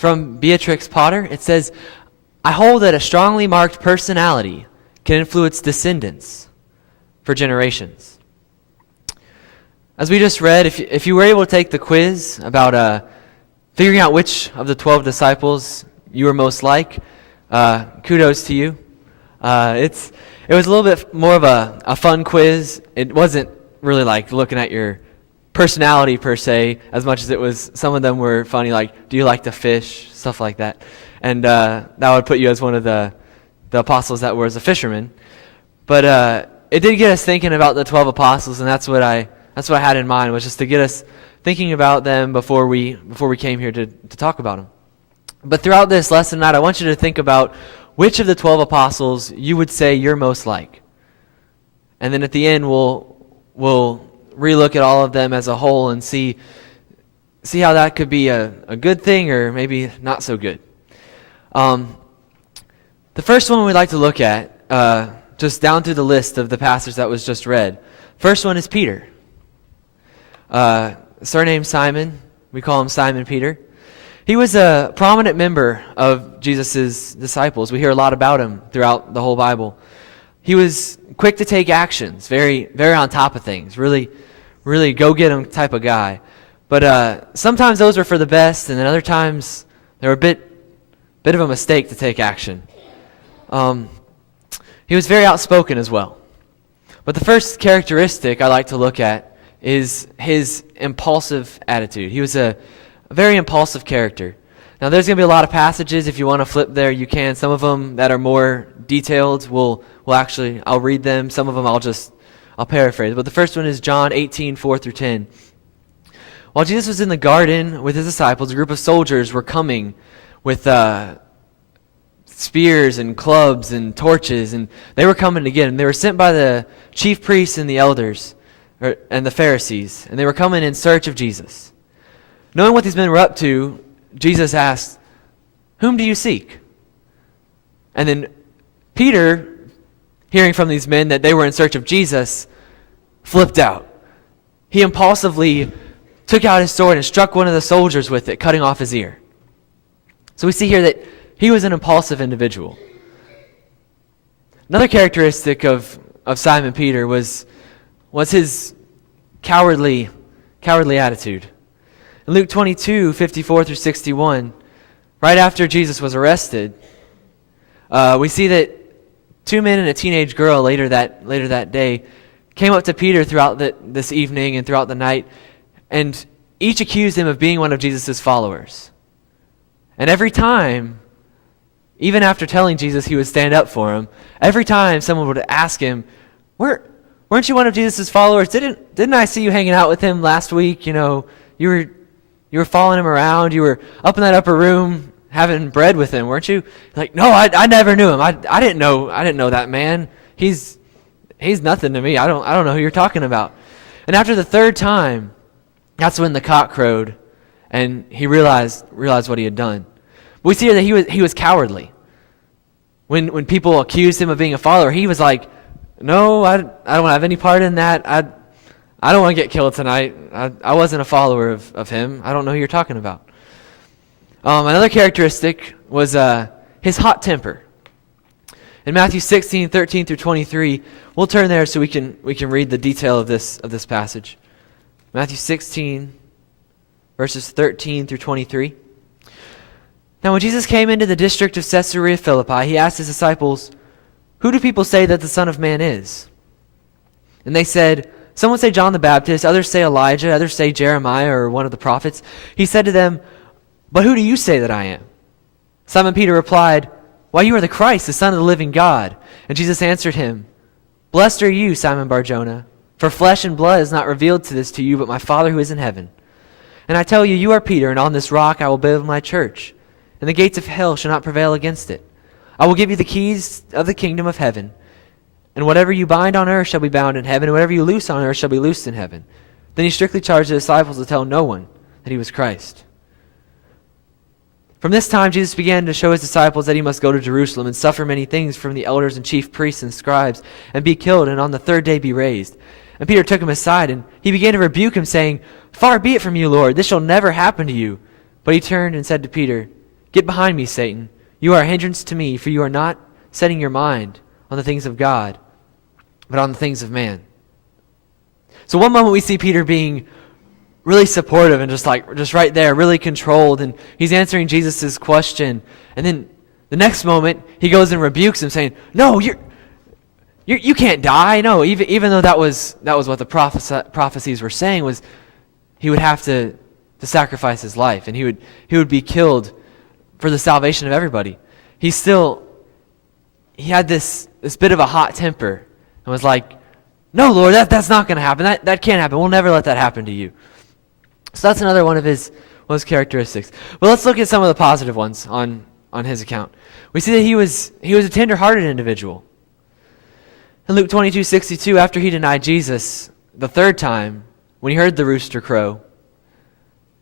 from Beatrix Potter. It says, I hold that a strongly marked personality can influence descendants for generations. As we just read, if you were able to take the quiz about figuring out which of the 12 disciples you were most like, kudos to you. It was a little bit more of a fun quiz. It wasn't really like looking at your personality per se, as much as it was, some of them were funny, like, do you like to fish, stuff like that. And that would put you as one of the apostles that was a fisherman. But it did get us thinking about the 12 apostles, and that's what I had in mind, was just to get us thinking about them before we came here to talk about them. But throughout this lesson tonight, I want you to think about which of the 12 apostles you would say you're most like. And then at the end, we'll relook at all of them as a whole and see how that could be a good thing or maybe not so good. The first one we'd like to look at, just down through the list of the passage that was just read. First one is Peter. Surname Simon. We call him Simon Peter. He was a prominent member of Jesus' disciples. We hear a lot about him throughout the whole Bible. He was quick to take actions, very, very on top of things, really, really go-get-'em type of guy. But sometimes those were for the best, and then other times they were a bit of a mistake to take action. He was very outspoken as well. But the first characteristic I like to look at is his impulsive attitude. He was a very impulsive character. Now there's going to be a lot of passages. If you want to flip there, you can. Some of them that are more detailed, I'll read them. Some of them I'll paraphrase. But the first one is John 18:4-10. While Jesus was in the garden with his disciples, a group of soldiers were coming with spears and clubs and torches, and they were coming to get him. They were sent by the chief priests and the elders and the Pharisees, and they were coming in search of Jesus. Knowing what these men were up to, Jesus asked, "Whom do you seek?" And then Peter, hearing from these men that they were in search of Jesus, flipped out. He impulsively took out his sword and struck one of the soldiers with it, cutting off his ear. So we see here that he was an impulsive individual. Another characteristic of Simon Peter was his cowardly attitude. In Luke 22:54-61, right after Jesus was arrested, we see that two men and a teenage girl later that day came up to Peter throughout this evening and throughout the night, and each accused him of being one of Jesus' followers. And every time, even after telling Jesus he would stand up for him, every time someone would ask him, weren't you one of Jesus' followers? Didn't I see you hanging out with him last week? You were following him around. You were up in that upper room having bread with him, weren't you? Like, no, I never knew him. I didn't know that man. He's nothing to me. I don't know who you're talking about. And after the third time, that's when the cock crowed, and he realized what he had done. We see here that he was cowardly. When people accused him of being a follower, he was like, "No, I don't have any part in that. I don't want to get killed tonight. I wasn't a follower of him. I don't know who you're talking about." Another characteristic was his hot temper. In Matthew 16:13-23, we'll turn there so we can read the detail of this passage. Matthew 16, verses 13-23. Now when Jesus came into the district of Caesarea Philippi, he asked his disciples, "Who do people say that the Son of Man is?" And they said, "Some would say John the Baptist, others say Elijah, others say Jeremiah or one of the prophets." He said to them, "But who do you say that I am?" Simon Peter replied, "Why, you are the Christ, the Son of the living God." And Jesus answered him, "Blessed are you, Simon Bar-Jonah, for flesh and blood has not revealed this to you, but my Father who is in heaven. And I tell you, you are Peter, and on this rock I will build my church, and the gates of hell shall not prevail against it. I will give you the keys of the kingdom of heaven, and whatever you bind on earth shall be bound in heaven, and whatever you loose on earth shall be loosed in heaven." Then he strictly charged the disciples to tell no one that he was Christ. From this time, Jesus began to show his disciples that he must go to Jerusalem and suffer many things from the elders and chief priests and scribes, and be killed, and on the third day be raised. And Peter took him aside, and he began to rebuke him, saying, "Far be it from you, Lord, this shall never happen to you." But he turned and said to Peter, "Get behind me, Satan. You are a hindrance to me, for you are not setting your mind on the things of God, but on the things of man." So one moment we see Peter being really supportive and just right there, really controlled, and he's answering Jesus' question. And then the next moment, he goes and rebukes him, saying, "No, you can't die." No, even though that was what the prophecies were saying, was he would have to sacrifice his life, and he would be killed for the salvation of everybody. He had this bit of a hot temper and was like, "No, Lord, that's not going to happen. That can't happen. We'll never let that happen to you." So that's another one of his characteristics. But let's look at some of the positive ones on his account. We see that he was a tender-hearted individual. In Luke 22:62, after he denied Jesus the third time, when he heard the rooster crow,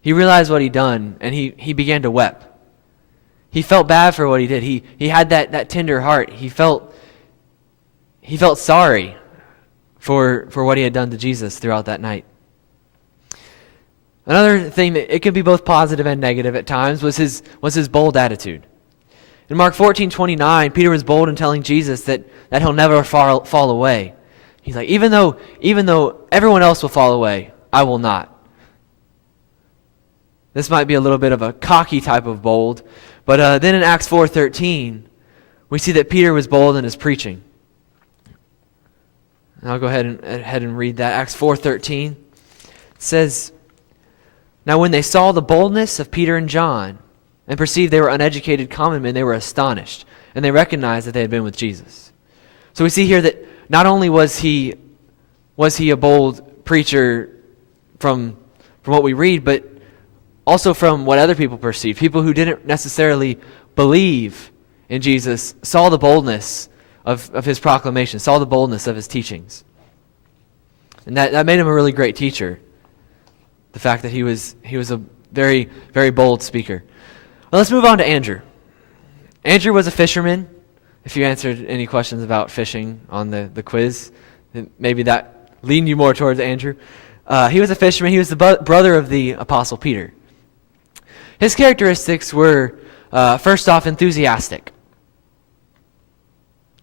he realized what he'd done, and he began to weep. He felt bad for what he did. He had that tender heart. He felt sorry for what he had done to Jesus throughout that night. Another thing that it could be both positive and negative at times was his bold attitude. In Mark 14:29, Peter was bold in telling Jesus that he'll never fall away. He's like, even though everyone else will fall away, I will not. This might be a little bit of a cocky type of bold, but then in Acts 4:13, we see that Peter was bold in his preaching. And I'll go ahead and read that. Acts 4:13 says, "Now when they saw the boldness of Peter and John and perceived they were uneducated common men, they were astonished, and they recognized that they had been with Jesus." So we see here that not only was he a bold preacher from what we read, but also from what other people perceived. People who didn't necessarily believe in Jesus saw the boldness of his proclamation, saw the boldness of his teachings. And that made him a really great teacher. The fact that he was a very, very bold speaker. Well, let's move on to Andrew. Andrew was a fisherman. If you answered any questions about fishing on the quiz, then maybe that leaned you more towards Andrew. He was a fisherman. He was the brother of the Apostle Peter. His characteristics were, first off, enthusiastic.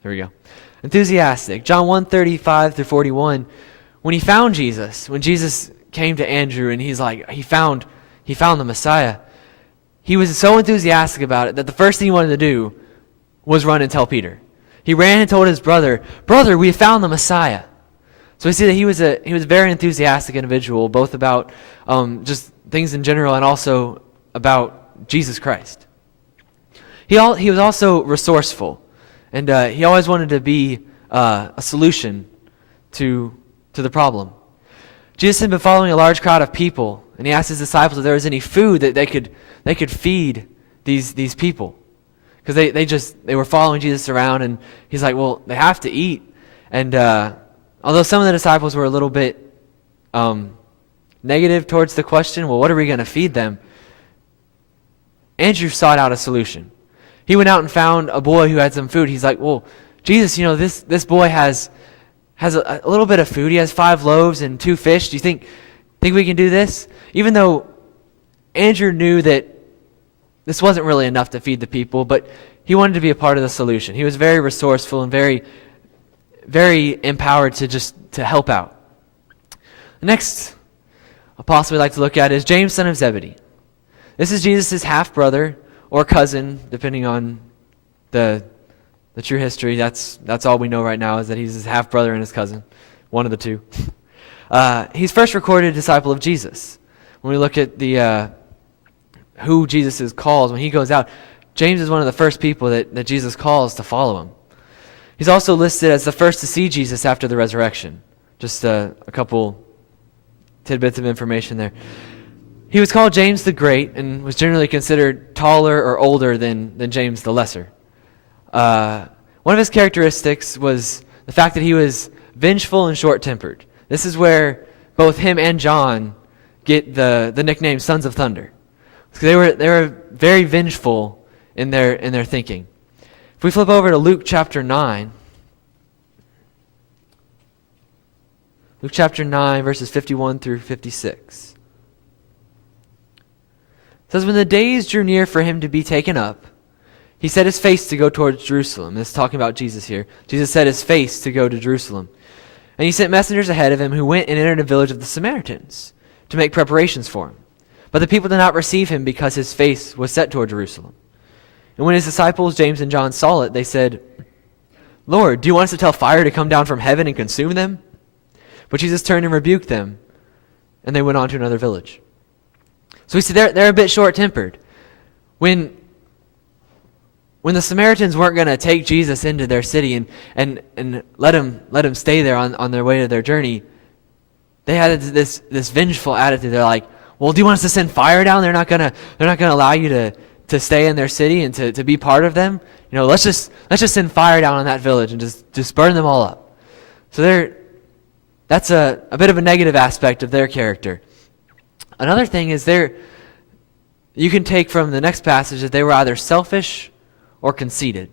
Here we go. Enthusiastic. John 1:35-41, when he found Jesus, when Jesus came to Andrew and he's like, he found the Messiah, he was so enthusiastic about it that the first thing he wanted to do was run and tell Peter. He ran and told his brother, "Brother, we have found the Messiah." So we see that he was a very enthusiastic individual, both about just things in general and also about Jesus Christ. He was also resourceful, and he always wanted to be a solution to the problem. Jesus had been following a large crowd of people, and he asked his disciples if there was any food that they could feed these people, because they were following Jesus around, and he's like, well, they have to eat. And although some of the disciples were a little bit negative towards the question, well, what are we going to feed them? Andrew sought out a solution. He went out and found a boy who had some food. He's like, well, Jesus, this boy has a little bit of food. He has 5 loaves and 2 fish. Do you think we can do this? Even though Andrew knew that this wasn't really enough to feed the people, but he wanted to be a part of the solution. He was very resourceful and very, very empowered to help out. The next apostle we'd like to look at is James, son of Zebedee. This is Jesus' half-brother or cousin, depending on the true history. That's all we know right now, is that he's his half-brother and his cousin, one of the two. He's first recorded disciple of Jesus. When we look at the who Jesus calls, when he goes out, James is one of the first people that Jesus calls to follow him. He's also listed as the first to see Jesus after the resurrection. Just a couple tidbits of information there. He was called James the Great and was generally considered taller or older than James the Lesser. One of his characteristics was the fact that he was vengeful and short-tempered. This is where both him and John get the nickname Sons of Thunder. They were very vengeful in their thinking. If we flip over to Luke chapter 9, verses 51 through 56. It says, when the days drew near for him to be taken up, he set his face to go towards Jerusalem. This is talking about Jesus here. Jesus set his face to go to Jerusalem. And he sent messengers ahead of him who went and entered a village of the Samaritans to make preparations for him. But the people did not receive him because his face was set toward Jerusalem. And when his disciples, James and John, saw it, they said, Lord, do you want us to tell fire to come down from heaven and consume them? But Jesus turned and rebuked them, and they went on to another village. So we see they're a bit short-tempered. When the Samaritans weren't going to take Jesus into their city and let him stay there on their way to their journey, they had this vengeful attitude. They're like, well, do you want us to send fire down? They're not gonna allow you to stay in their city and to be part of them. Let's just send fire down on that village and just burn them all up. So that's a bit of a negative aspect of their character. Another thing is you can take from the next passage that they were either selfish or conceited.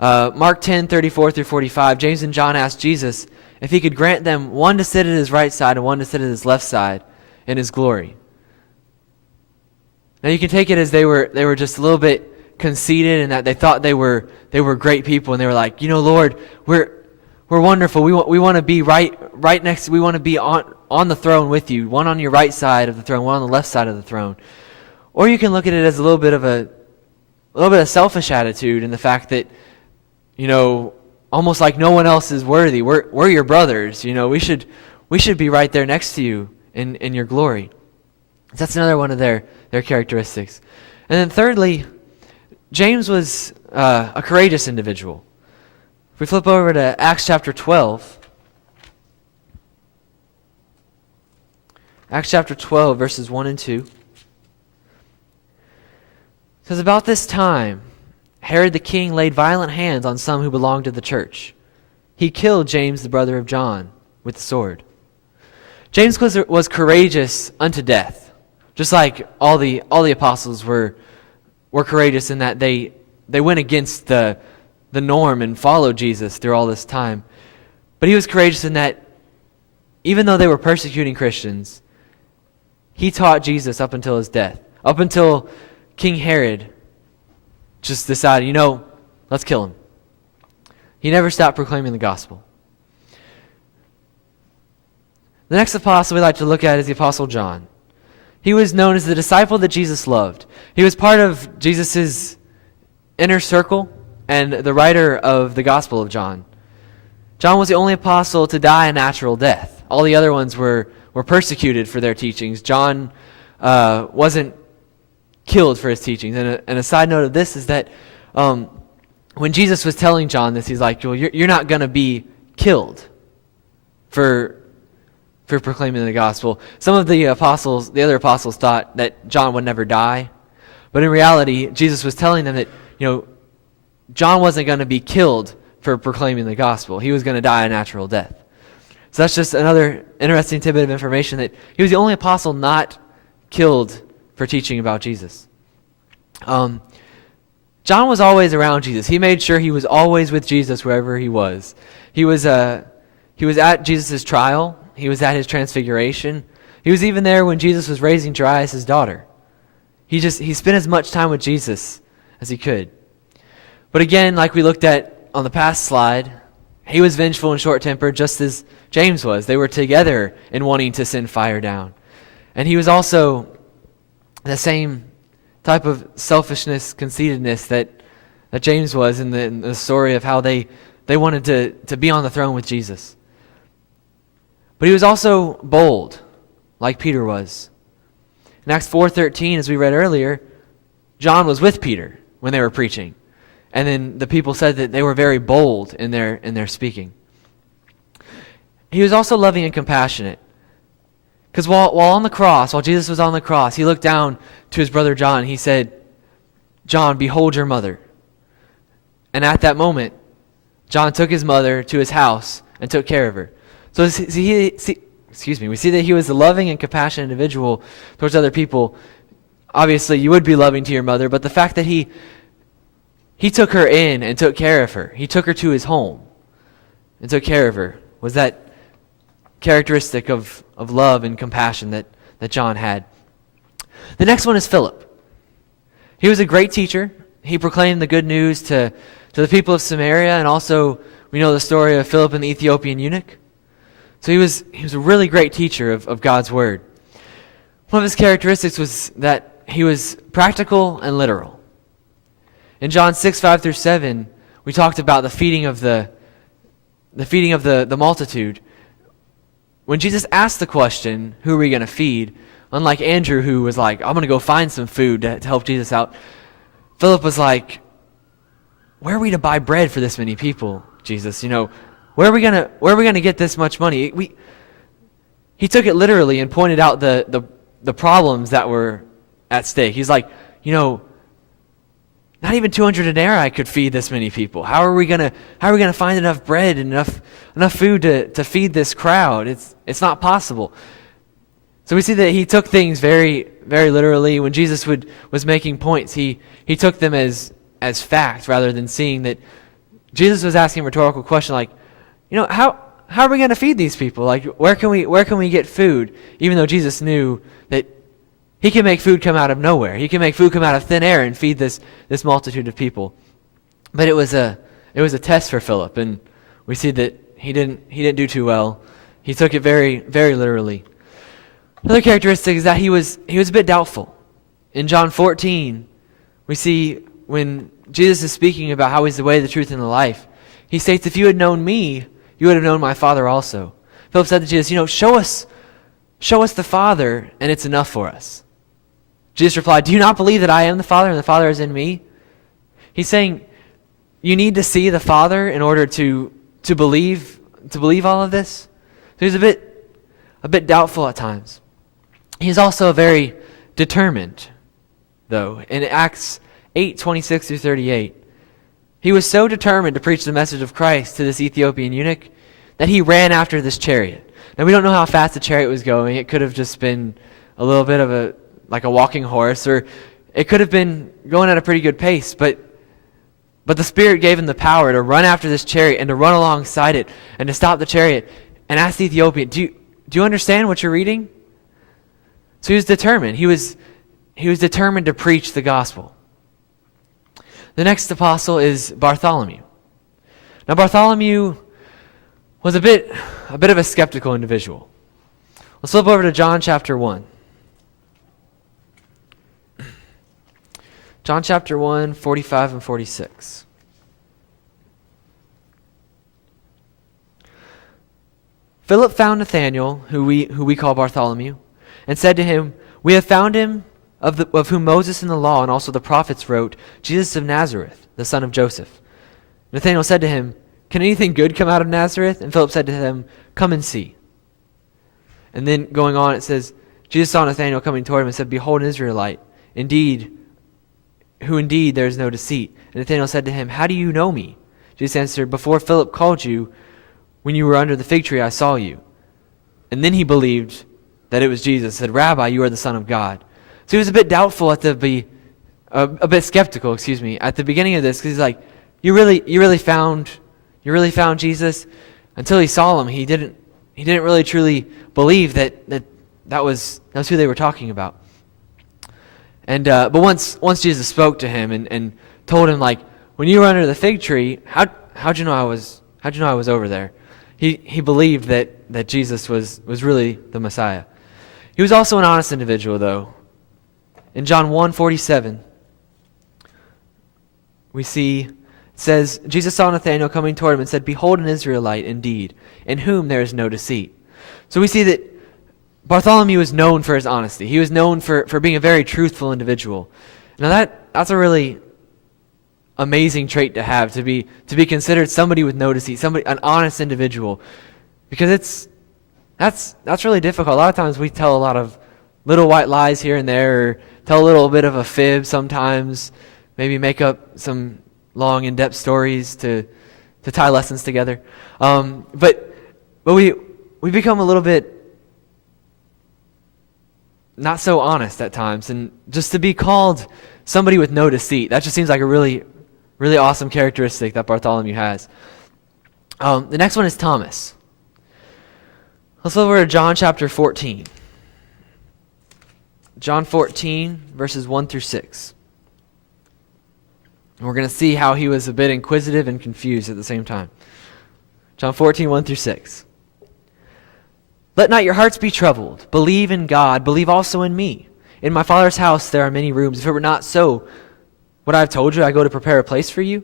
Mark 10:34 through 45, James and John asked Jesus if he could grant them one to sit at his right side and one to sit at his left side in his glory. Now you can take it as they were just a little bit conceited and that they thought they were great people, and they were like, Lord, we're wonderful. We want to be right next. We want to be on the throne with you, one on your right side of the throne, one on the left side of the throne. Or you can look at it as a little bit of selfish attitude in the fact that, almost like no one else is worthy. We're your brothers. We should be right there next to you in your glory. That's another one of their characteristics. And then thirdly, James was a courageous individual. If we flip over to Acts chapter 12, Acts chapter 12, verses 1 and 2. It says, about this time, Herod the king laid violent hands on some who belonged to the church. He killed James, the brother of John, with the sword. James was courageous unto death, just like all the apostles were courageous in that they went against the norm and followed Jesus through all this time. But he was courageous in that even though they were persecuting Christians, he taught Jesus up until his death, up until King Herod just decided, let's kill him. He never stopped proclaiming the gospel. The next apostle we like to look at is the Apostle John. He was known as the disciple that Jesus loved. He was part of Jesus' inner circle and the writer of the Gospel of John. John was the only apostle to die a natural death. All the other ones were persecuted for their teachings. John wasn't killed for his teachings. And a side note of this is that when Jesus was telling John this, he's like, well, you're not going to be killed for proclaiming the gospel. Some of the other apostles thought that John would never die. But in reality, Jesus was telling them that, John wasn't going to be killed for proclaiming the gospel. He was going to die a natural death. So that's just another interesting tidbit of information, that he was the only apostle not killed for teaching about Jesus. John was always around Jesus. He made sure he was always with Jesus wherever he was. He was at Jesus' trial. He was at his transfiguration. He was even there when Jesus was raising Jairus' daughter. He spent as much time with Jesus as he could. But again, like we looked at on the past slide, he was vengeful and short-tempered just as James was. They were together in wanting to send fire down. And he was also the same type of selfishness, conceitedness that James was in the story of how they wanted to be on the throne with Jesus. But he was also bold, like Peter was. In Acts 4:13, as we read earlier, John was with Peter when they were preaching. And then the people said that they were very bold in their speaking. He was also loving and compassionate. Because while Jesus was on the cross, he looked down to his brother John. He said, John, behold your mother. And at that moment, John took his mother to his house and took care of her. So we see that he was a loving and compassionate individual towards other people. Obviously, you would be loving to your mother, but the fact that he took her in and took care of her, he took her to his home and took care of her, was that characteristic of love and compassion that John had. The next one is Philip. He was a great teacher. He proclaimed the good news to the people of Samaria, and also we know the story of Philip and the Ethiopian eunuch. So he was a really great teacher of God's word. One of his characteristics was that he was practical and literal. In John 6:5-7, we talked about the feeding of the multitude. When Jesus asked the question, who are we going to feed? Unlike Andrew, who was like, I'm going to go find some food to help Jesus out, Philip was like, where are we to buy bread for this many people, Jesus? Where are we gonna get this much money? He took it literally and pointed out the problems that were at stake. He's like, not even 200 denarii could feed this many people. How are we gonna find enough bread and enough food to feed this crowd? It's not possible. So we see that he took things very, very literally. When Jesus was making points, he took them as fact rather than seeing that Jesus was asking a rhetorical question like, how are we going to feed these people? Like, where can we get food? Even though Jesus knew that he can make food come out of nowhere. He can make food come out of thin air and feed this multitude of people. But it was a test for Philip, and we see that he didn't do too well. He took it very, very literally. Another characteristic is that he was a bit doubtful. In John 14, we see when Jesus is speaking about how he's the way, the truth, and the life, he states, if you had known me, you would have known my Father also. Philip said to Jesus, show us the Father, and it's enough for us. Jesus replied, do you not believe that I am the Father, and the Father is in me? He's saying, you need to see the Father in order to believe all of this. So he's a bit doubtful at times. He's also very determined, though. In Acts 8:26-38, he was so determined to preach the message of Christ to this Ethiopian eunuch that he ran after this chariot. Now, we don't know how fast the chariot was going. It could have just been a little bit of a walking horse, or it could have been going at a pretty good pace, but the Spirit gave him the power to run after this chariot and to run alongside it and to stop the chariot and ask the Ethiopian, do you understand what you're reading? So he was determined. He was determined to preach the gospel. The next apostle is Bartholomew. Now, Bartholomew was a bit of a skeptical individual. Let's flip over to John chapter 1. John chapter 1, 45 and 46. Philip found Nathanael, who we call Bartholomew, and said to him, we have found him of whom Moses in the law and also the prophets wrote, Jesus of Nazareth, the son of Joseph. Nathanael said to him, can anything good come out of Nazareth? And Philip said to him, come and see. And then going on, it says, Jesus saw Nathanael coming toward him and said, behold, an Israelite, who indeed there is no deceit. And Nathanael said to him, how do you know me? Jesus answered, before Philip called you, when you were under the fig tree, I saw you. And then he believed that it was Jesus, said, Rabbi, you are the Son of God. So he was a bit doubtful a bit skeptical, at the beginning of this, because he's like, you really found Jesus? Until he saw him, he didn't really truly believe that was who they were talking about. And but once Jesus spoke to him and told him, like, when you were under the fig tree, how'd you know I was over there? He believed that Jesus was really the Messiah. He was also an honest individual, though. In John 1:47, we see, it says, Jesus saw Nathanael coming toward him and said, behold, an Israelite indeed, in whom there is no deceit. So we see that Bartholomew was known for his honesty. He was known for being a very truthful individual. Now that's a really amazing trait to have, to be considered somebody with no deceit, an honest individual, because that's really difficult. A lot of times we tell a lot of little white lies here and there, or tell a little bit of a fib sometimes, maybe make up some long in-depth stories to tie lessons together. But we become a little bit not so honest at times, and just to be called somebody with no deceit, that just seems like a really, really awesome characteristic that Bartholomew has. The next one is Thomas. Let's go over to John chapter 14. John 14, verses 1 through 6. And we're going to see how he was a bit inquisitive and confused at the same time. John 14, 1 through 6. Let not your hearts be troubled. Believe in God. Believe also in me. In my Father's house there are many rooms. If it were not so, would I have told you I go to prepare a place for you?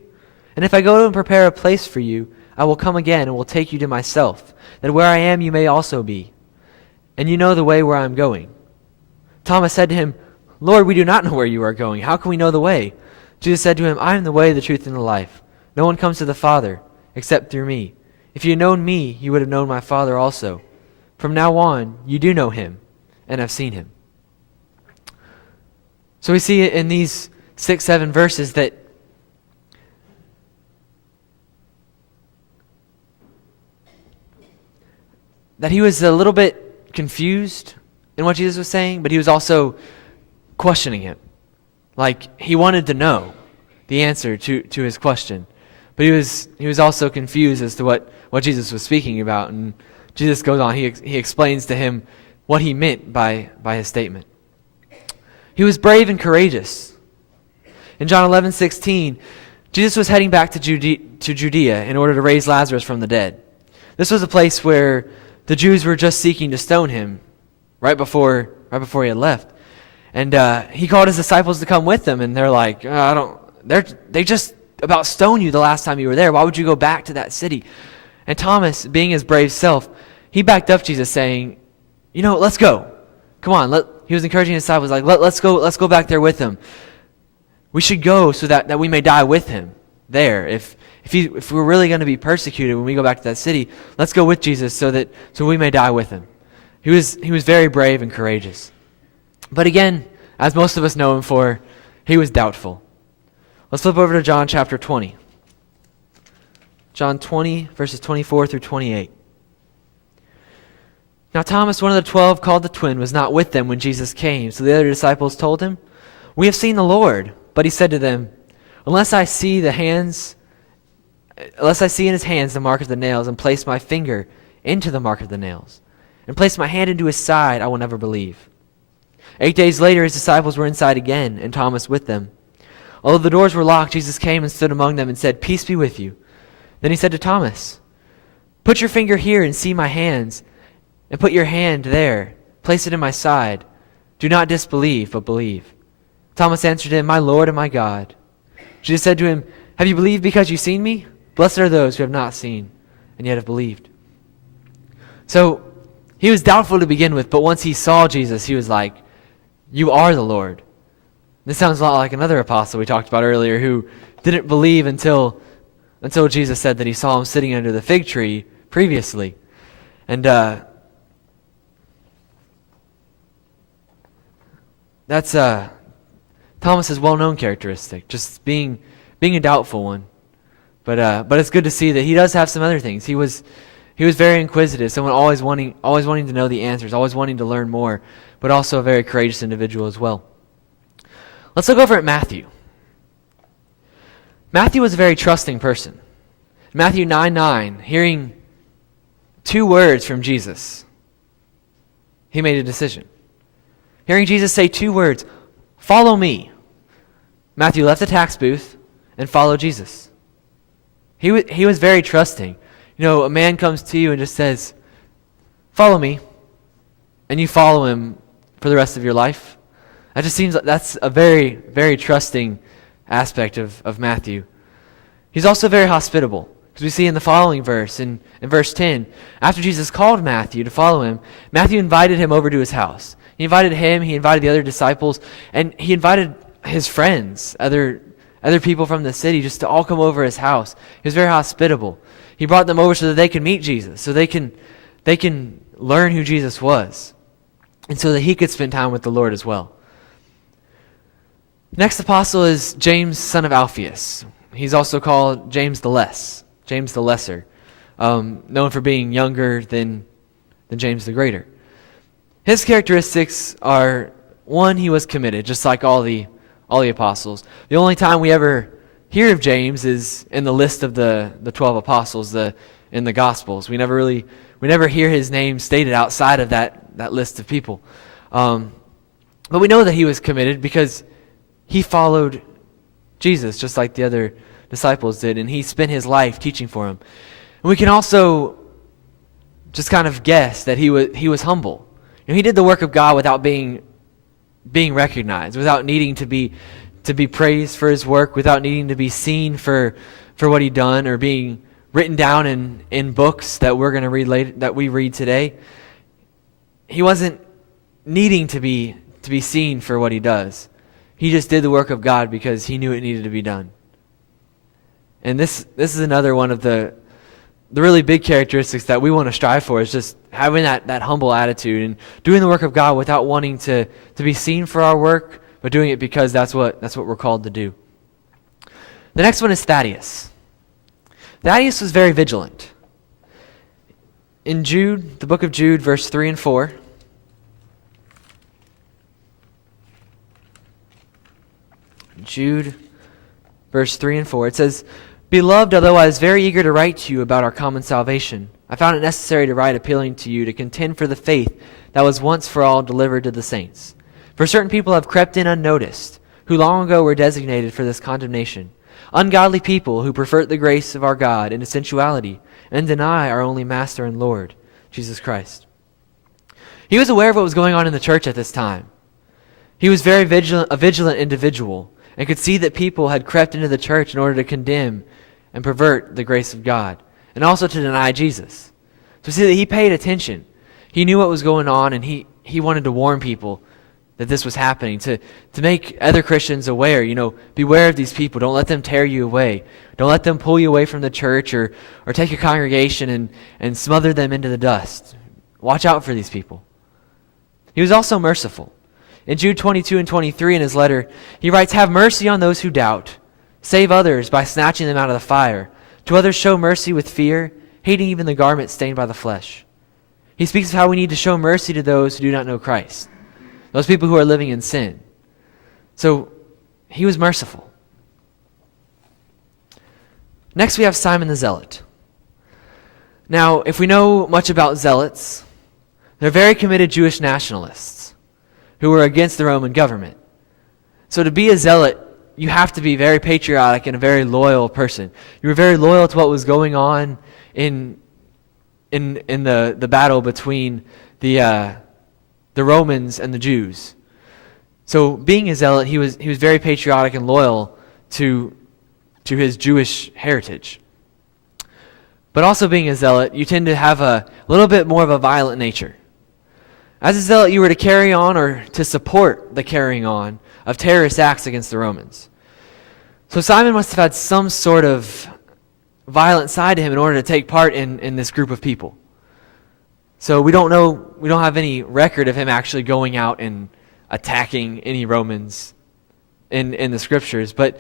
And if I go and prepare a place for you, I will come again and will take you to myself, that where I am you may also be. And you know the way where I am going. Thomas said to him, Lord, we do not know where you are going. How can we know the way? Jesus said to him, I am the way, the truth, and the life. No one comes to the Father except through me. If you had known me, you would have known my Father also. From now on, you do know him and have seen him. So we see in these 6, 7 verses that he was a little bit confused in what Jesus was saying, but he was also questioning him. Like, he wanted to know the answer to his question. But he was also confused as to what Jesus was speaking about. And Jesus goes on, he explains to him what he meant by his statement. He was brave and courageous. In John 11:16, Jesus was heading back to Judea in order to raise Lazarus from the dead. This was a place where the Jews were just seeking to stone him right before he had left. And he called his disciples to come with him, and they're like, they just about stoned you the last time you were there. Why would you go back to that city? And Thomas, being his brave self, he backed up Jesus saying, let's go. Come on. He was encouraging his disciples, like, let's go back there with him. We should go so that we may die with him there. If we're really going to be persecuted when we go back to that city, let's go with Jesus so we may die with him. He was very brave and courageous. But again, as most of us know him for, he was doubtful. Let's flip over to John chapter 20. John 20, verses 24 through 28. Now Thomas, one of the 12, called the twin, was not with them when Jesus came. So the other disciples told him, We have seen the Lord. But he said to them, Unless I see in his hands the mark of the nails, and place my finger into the mark of the nails, and place my hand into his side, I will never believe. 8 days later, his disciples were inside again, and Thomas with them. Although the doors were locked, Jesus came and stood among them and said, Peace be with you. Then he said to Thomas, Put your finger here and see my hands, and put your hand there. Place it in my side. Do not disbelieve, but believe. Thomas answered him, My Lord and my God. Jesus said to him, Have you believed because you've seen me? Blessed are those who have not seen, and yet have believed. So he was doubtful to begin with, but once he saw Jesus, he was like, You are the Lord. This sounds a lot like another apostle we talked about earlier who didn't believe until Jesus said that he saw him sitting under the fig tree previously. And that's Thomas's well-known characteristic, just being a doubtful one. But it's good to see that he does have some other things. He was very inquisitive, someone always wanting to know the answers, always wanting to learn more, but also a very courageous individual as well. Let's look over at Matthew. Matthew was a very trusting person. Matthew 9:9, hearing 2 words from Jesus, he made a decision. Hearing Jesus say 2 words, Follow me, Matthew left the tax booth and followed Jesus. He was very trusting. A man comes to you and just says, Follow me, and you follow him for the rest of your life. That just seems like that's a very, very trusting aspect of Matthew. He's also very hospitable, because we see in the following verse, in verse 10, after Jesus called Matthew to follow him, Matthew invited him over to his house. He invited him, he invited the other disciples, and he invited his friends, other people from the city, just to all come over his house. He was very hospitable. He brought them over so that they could meet Jesus, so they can learn who Jesus was, and so that he could spend time with the Lord as well. Next apostle is James, son of Alphaeus. He's also called James the Lesser, known for being younger than James the Greater. His characteristics are, 1, he was committed, just like all the apostles. The only time we ever hear of James is in the list of the 12 apostles in the Gospels. We never hear his name stated outside of that list of people. But we know that he was committed because he followed Jesus just like the other disciples did, and he spent his life teaching for him. And we can also just kind of guess that he was humble. He did the work of God without being recognized, without needing to be praised for his work, without needing to be seen for what he'd done or being written down in books that we're going to read later, that we read today. He wasn't needing to be seen for what he does. He just did the work of God because he knew it needed to be done. And this is another one of the really big characteristics that we want to strive for, is just having that humble attitude and doing the work of God without wanting to be seen for our work, but doing it because that's what we're called to do. The next one is Thaddeus. Thaddeus was very vigilant. In Jude, the book of Jude, verse 3 and 4, Jude, verse 3 and 4, it says, "Beloved, although I was very eager to write to you about our common salvation, I found it necessary to write appealing to you to contend for the faith that was once for all delivered to the saints. For certain people have crept in unnoticed, who long ago were designated for this condemnation, ungodly people who pervert the grace of our God into sensuality and deny our only Master and Lord, Jesus Christ." He was aware of what was going on in the church at this time. He was a vigilant individual, and could see that people had crept into the church in order to condemn and pervert the grace of God, and also to deny Jesus. So see that he paid attention. He knew what was going on, and he wanted to warn people that this was happening, to make other Christians aware. Beware of these people. Don't let them tear you away. Don't let them pull you away from the church or take your congregation and smother them into the dust. Watch out for these people. He was also merciful. In Jude 22 and 23 in his letter, he writes, "Have mercy on those who doubt. Save others by snatching them out of the fire. To others show mercy with fear, hating even the garment stained by the flesh." He speaks of how we need to show mercy to those who do not know Christ, those people who are living in sin. So he was merciful. Next we have Simon the Zealot. Now, if we know much about zealots, they're very committed Jewish nationalists who were against the Roman government. So to be a zealot, you have to be very patriotic and a very loyal person. You were very loyal to what was going on in the battle between the Romans and the Jews. So being a zealot, he was very patriotic and loyal to his Jewish heritage. But also being a zealot, you tend to have a little bit more of a violent nature. As a zealot, you were to carry on or to support the carrying on of terrorist acts against the Romans. So Simon must have had some sort of violent side to him in order to take part in this group of people. So we don't have any record of him actually going out and attacking any Romans in the scriptures. But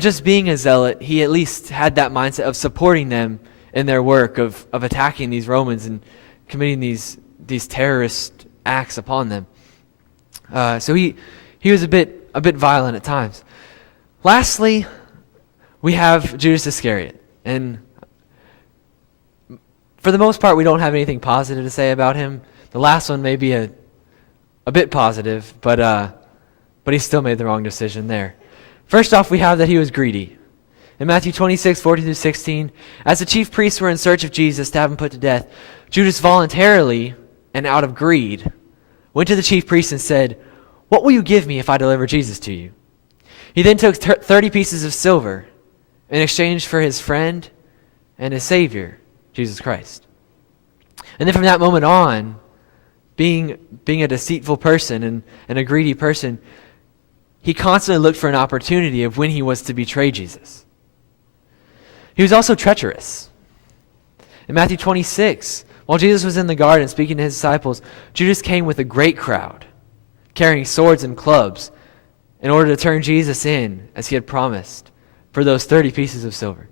just being a zealot, he at least had that mindset of supporting them in their work of attacking these Romans and committing these terrorist acts upon them. So he was a bit violent at times. Lastly, we have Judas Iscariot, and for the most part, we don't have anything positive to say about him. The last one may be a bit positive, but he still made the wrong decision there. First off, we have that he was greedy. In Matthew 26, 14-16, as the chief priests were in search of Jesus to have him put to death, Judas voluntarily and out of greed went to the chief priests and said, "What will you give me if I deliver Jesus to you?" He then took 30 pieces of silver in exchange for his friend and his Savior, Jesus Christ. And then from that moment on, being a deceitful person and a greedy person, he constantly looked for an opportunity of when he was to betray Jesus. He was also treacherous. In Matthew 26, while Jesus was in the garden speaking to his disciples, Judas came with a great crowd, carrying swords and clubs, in order to turn Jesus in, as he had promised, for those 30 pieces of silver.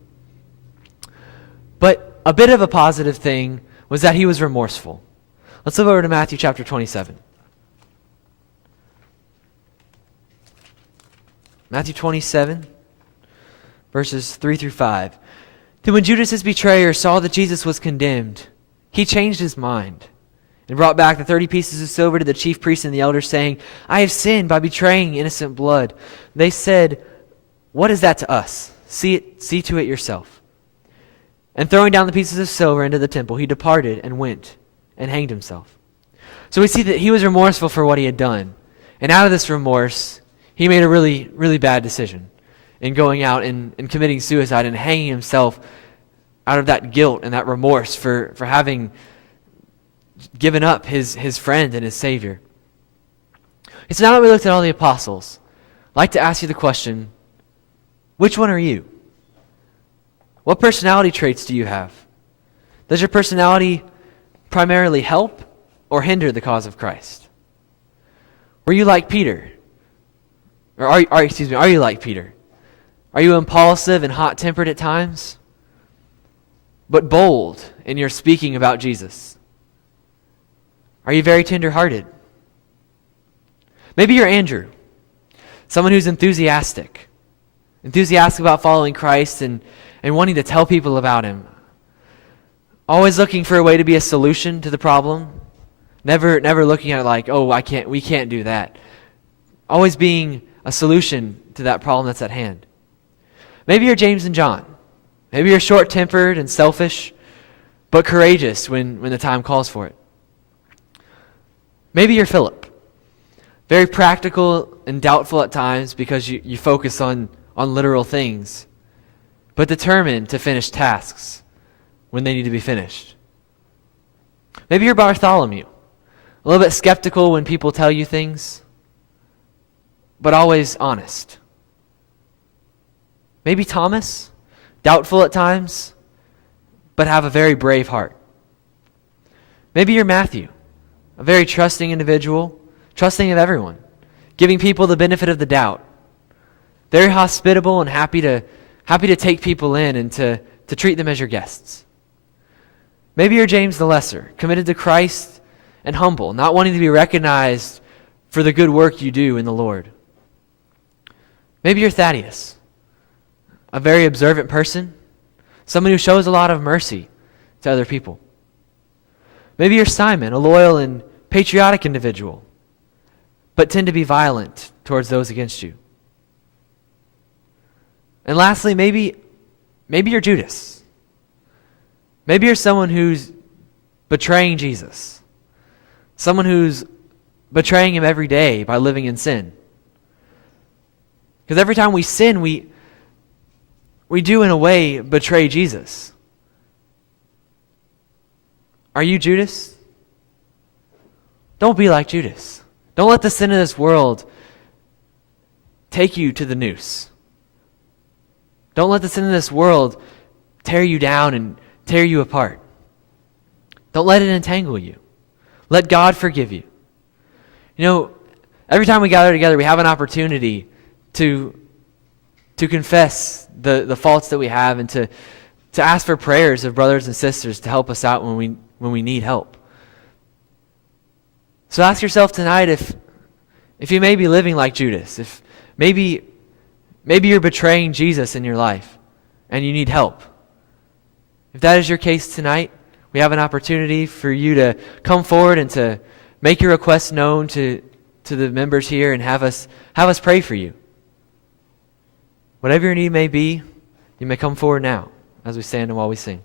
But a bit of a positive thing was that he was remorseful. Let's flip over to Matthew chapter 27. Matthew 27, verses 3-5. Then when Judas his betrayer saw that Jesus was condemned, he changed his mind and brought back the 30 pieces of silver to the chief priests and the elders, saying, I have sinned by betraying innocent blood. They said, what is that to us? See to it yourself. And throwing down the pieces of silver into the temple, he departed and went and hanged himself. So we see that he was remorseful for what he had done. And out of this remorse, he made a really, really bad decision in going out and committing suicide and hanging himself out of that guilt and that remorse for having given up his friend and his Savior. And so now that we looked at all the apostles, I'd like to ask you the question, which one are you? What personality traits do you have? Does your personality primarily help or hinder the cause of Christ? Were you like Peter? Or are you like Peter? Are you impulsive and hot-tempered at times, but bold in your speaking about Jesus? Are you very tender-hearted? Maybe you're Andrew, someone who's enthusiastic about following Christ and wanting to tell people about him. Always looking for a way to be a solution to the problem. Never looking at it like, oh, we can't do that. Always being a solution to that problem that's at hand. Maybe you're James and John. Maybe you're short-tempered and selfish, but courageous when the time calls for it. Maybe you're Philip. Very practical and doubtful at times because you focus on literal things, but determined to finish tasks when they need to be finished. Maybe you're Bartholomew. A little bit skeptical when people tell you things, but always honest. Maybe Thomas, doubtful at times, but have a very brave heart. Maybe you're Matthew, a very trusting individual, trusting of everyone, giving people the benefit of the doubt. Very hospitable and happy to take people in and to treat them as your guests. Maybe you're James the Lesser, committed to Christ and humble, not wanting to be recognized for the good work you do in the Lord. Maybe you're Thaddeus, a very observant person, someone who shows a lot of mercy to other people. Maybe you're Simon, a loyal and patriotic individual, but tend to be violent towards those against you. And lastly, maybe you're Judas. Maybe you're someone who's betraying Jesus. Someone who's betraying him every day by living in sin. Because every time we sin, we do in a way betray Jesus. Are you Judas? Don't be like Judas. Don't let the sin of this world take you to the noose. Don't let the sin of this world tear you down and tear you apart. Don't let it entangle you. Let God forgive you. You know, every time we gather together, we have an opportunity to confess the faults that we have and to ask for prayers of brothers and sisters to help us out when we need help. So ask yourself tonight if you may be living like Judas, if maybe you're betraying Jesus in your life and you need help. If that is your case tonight, we have an opportunity for you to come forward and to make your request known to the members here and have us pray for you. Whatever your need may be, you may come forward now as we stand and while we sing.